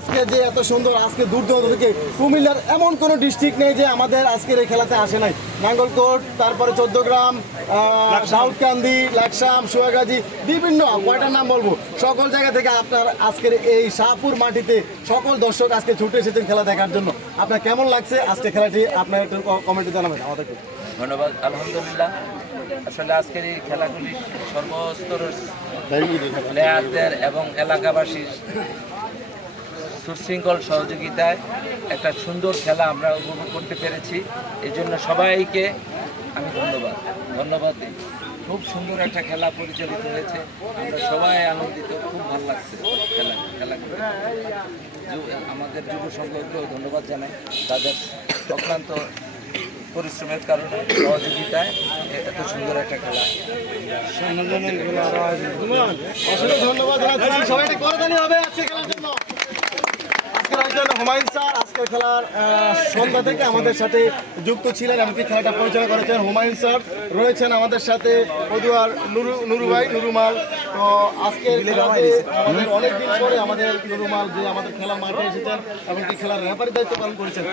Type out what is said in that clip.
আজকে যে এত সুন্দর আজকে দূর দূরান্ত থেকে কুমিল্লার এমন কোনো ডিস্ট্রিক্ট নেই যে আমাদের আজকের এই খেলাতে আসে নাই। নাঙ্গলকোট, তারপরে 14 গ্রাম, সাউথকান্দি, লাকসাম, সোয়াগাজী, বিভিন্ন কয়টার নাম বলবো, সকল জায়গা থেকে আপনার আজকের এই শাহপুর মাটিতে সকল দর্শক আজকে ছুটে এসেছেন খেলা দেখার জন্য। আপনার কেমন লাগছে আজকে খেলাটি, আপনার একটু কমেন্টে জানাবেন আমাদেরকে। ধন্যবাদ। আলহামদুলিল্লাহ, আসলে আজকের এই খেলাগুলি সর্বস্তরের প্লেয়ারদের এবং এলাকাবাসীর সুশৃঙ্খল সহযোগিতায় একটা সুন্দর খেলা আমরা উপভোগ করতে পেরেছি। এই জন্য সবাইকে আমি ধন্যবাদ দিই। খুব সুন্দর একটা খেলা পরিচালিত হয়েছে, আমরা সবাই আনন্দিত, খুব ভালো লাগছে খেলাগুলো। আমাদের যুব সংঘকেও ধন্যবাদ জানাই, তাদের অক্লান্ত পরিশ্রমের কারণে সহযোগিতায় এত সুন্দর একটা খেলা। অসংখ্য ধন্যবাদ জানাচ্ছি, সবাইকে করতালি হবে আজকে খেলার জন্য। আজকে রয়েছেন হুমায়ুন স্যার, আজকের খেলার সন্ধ্যা থেকে আমাদের সাথে যুক্ত ছিলেন, এমনকি খেলাটা পরিচালনা করেছেন হুমায়ুন স্যার। রয়েছেন আমাদের সাথে পদুয়ার নুরু ভাই, নুরুমাল। তো আজকের খেলাতে আমাদের অনেকদিন পরে আমাদের নুরুমাল যে আমাদের খেলার মাঠে এসেছেন, এমনকি খেলার রেফারি দায়িত্ব পালন করেছেন।